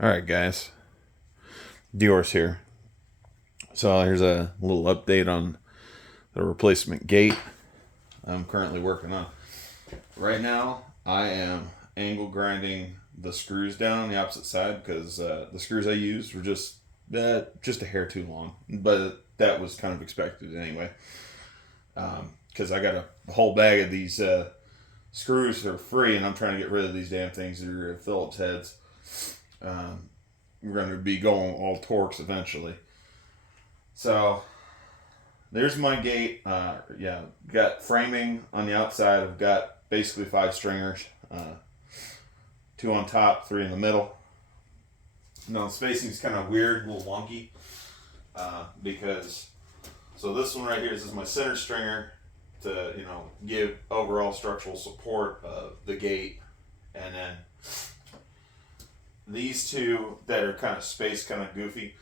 All right, guys. Dior's here. So here's a little update on the replacement gate I'm currently working on. Right now, I am angle grinding the screws down on the opposite side because the screws I used were just a hair too long. But that was kind of expected anyway. Because I got a whole bag of these screws for free, and I'm trying to get rid of these damn things. They're Phillips heads. We're going to be going all Torx eventually. So there's my gate. Got framing on the outside. I've got basically 5 stringers, 2 on top, 3 in the middle. Now the spacing is kind of weird, a little wonky, because so this one right here, this is my center stringer to give overall structural support of the gate, and then these two that are kind of spaced, kind of goofy,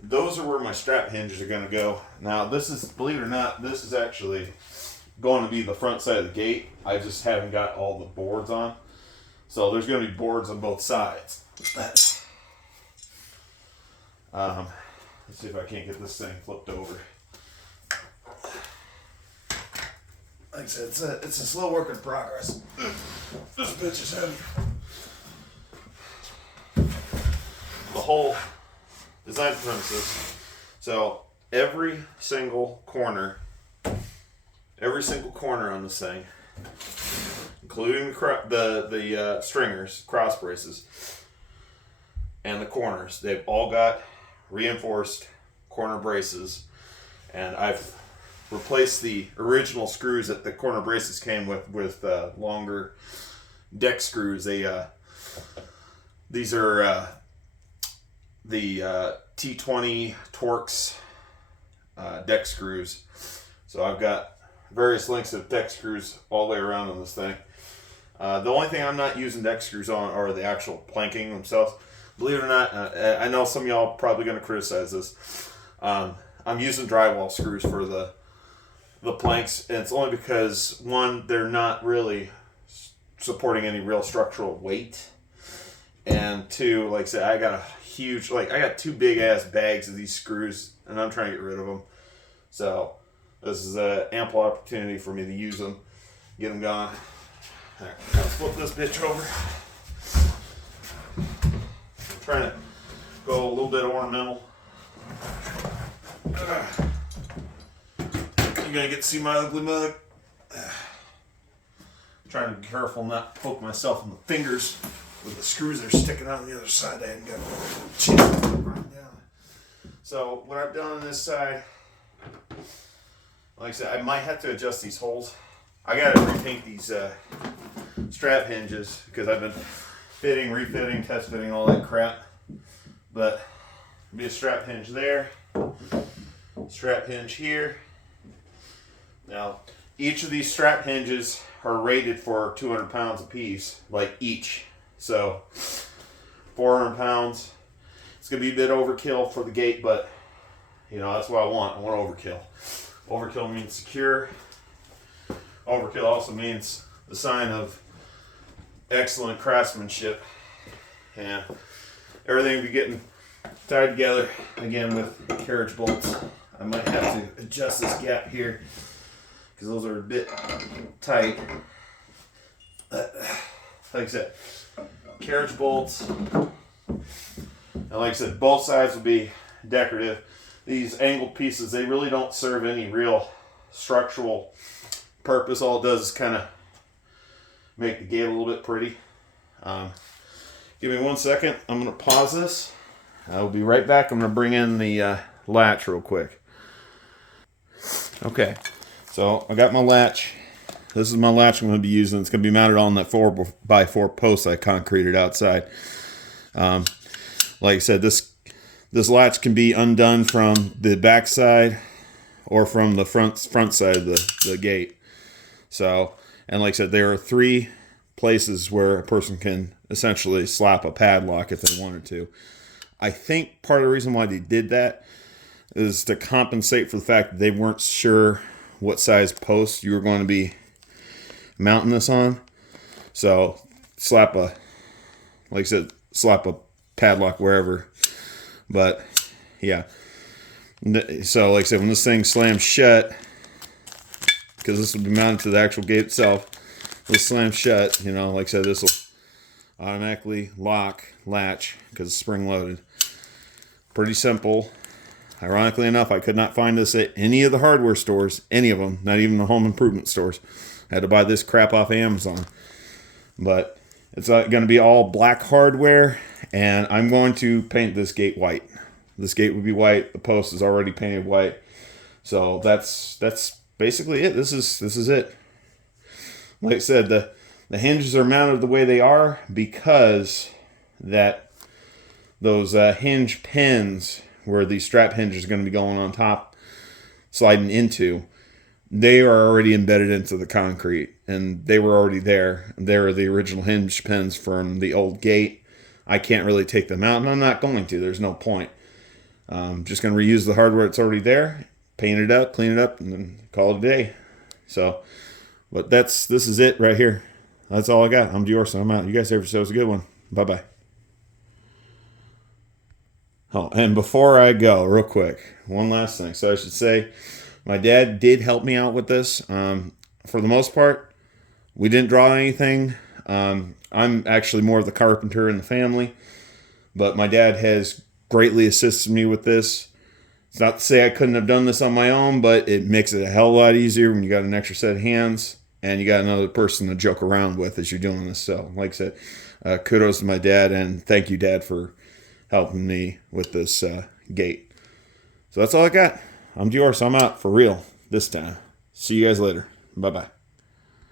those are where my strap hinges are going to go. Now this is, believe it or not, this is actually going to be the front side of the gate. I just haven't got all the boards on, so there's going to be boards on both sides. Let's see if I can't get this thing flipped over. Like I said, it's a slow work in progress. This bitch is heavy. The whole design premises. So every single corner on this thing, including the stringers, cross braces, and the corners, they've all got reinforced corner braces, and I've replaced the original screws that the corner braces came with longer deck screws. These are the T20 Torx deck screws. So I've got various lengths of deck screws all the way around on this thing. The only thing I'm not using deck screws on are the actual planking themselves. Believe it or not, I know some of y'all are probably going to criticize this. I'm using drywall screws for the planks, and it's only because, one, they're not really supporting any real structural weight, and 2, like I said, I got 2 big ass bags of these screws, and I'm trying to get rid of them. So this is an ample opportunity for me to use them, get them gone. All right, let's flip this bitch over. I'm trying to go a little bit ornamental. You're gonna get to see my ugly mug. Trying to be careful not to poke myself in the fingers with the screws that are sticking out on the other side. I hadn't got a chance to grind down. So what I've done on this side, like I said, I might have to adjust these holes. I gotta repaint these strap hinges because I've been fitting, refitting, test fitting, all that crap. But there'll be a strap hinge there, strap hinge here. Now, each of these strap hinges are rated for 200 pounds a piece, like each. So, 400 pounds. It's going to be a bit overkill for the gate, but, that's what I want. I want overkill. Overkill means secure. Overkill also means the sign of excellent craftsmanship. And everything will be getting tied together, again, with carriage bolts. I might have to adjust this gap here, because those are a bit tight. Like I said, carriage bolts. And like I said, both sides will be decorative. These angled pieces, they really don't serve any real structural purpose. All it does is kind of make the gate a little bit pretty. Give me 1 second. I'm going to pause this. I'll be right back. I'm going to bring in the latch real quick. Okay. So I got my latch. This is my latch I'm going to be using. It's going to be mounted on that 4x4 post I concreted outside. Like I said, this latch can be undone from the back side or from the front side of the gate. So, and like I said, there are 3 places where a person can essentially slap a padlock if they wanted to. I think part of the reason why they did that is to compensate for the fact that they weren't sure what size post you were going to be mounting this on. So slap a padlock wherever. But yeah, so like I said, when this thing slams shut, because this will be mounted to the actual gate itself, it'll slam shut. You know, like I said, this will automatically lock, latch, because it's spring loaded. Pretty simple. Ironically enough, I could not find this at any of the hardware stores, any of them, not even the home improvement stores. I had to buy this crap off Amazon. But it's going to be all black hardware, and I'm going to paint this gate white. This gate will be white. The post is already painted white. So that's basically it. This is it. Like I said, the hinges are mounted the way they are because that those hinge pins where the strap hinge is going to be going on top, sliding into, they are already embedded into the concrete, and they were already there. They're the original hinge pins from the old gate. I can't really take them out, and I'm not going to. There's no point. I'm just going to reuse the hardware that's already there, paint it up, clean it up, and then call it a day. So, but this is it right here. That's all I got. I'm Dior, I'm out. You guys have yourselves a good one. Bye-bye. Oh, and before I go, real quick, one last thing. So I should say, my dad did help me out with this. For the most part, we didn't draw anything. I'm actually more of the carpenter in the family, but my dad has greatly assisted me with this. It's not to say I couldn't have done this on my own, but it makes it a hell of a lot easier when you got an extra set of hands and you got another person to joke around with as you're doing this. So, like I said, kudos to my dad, and thank you, Dad, for helping me with this gate. So that's all I got. I'm Dior, I'm out for real this time. See you guys later. Bye-bye.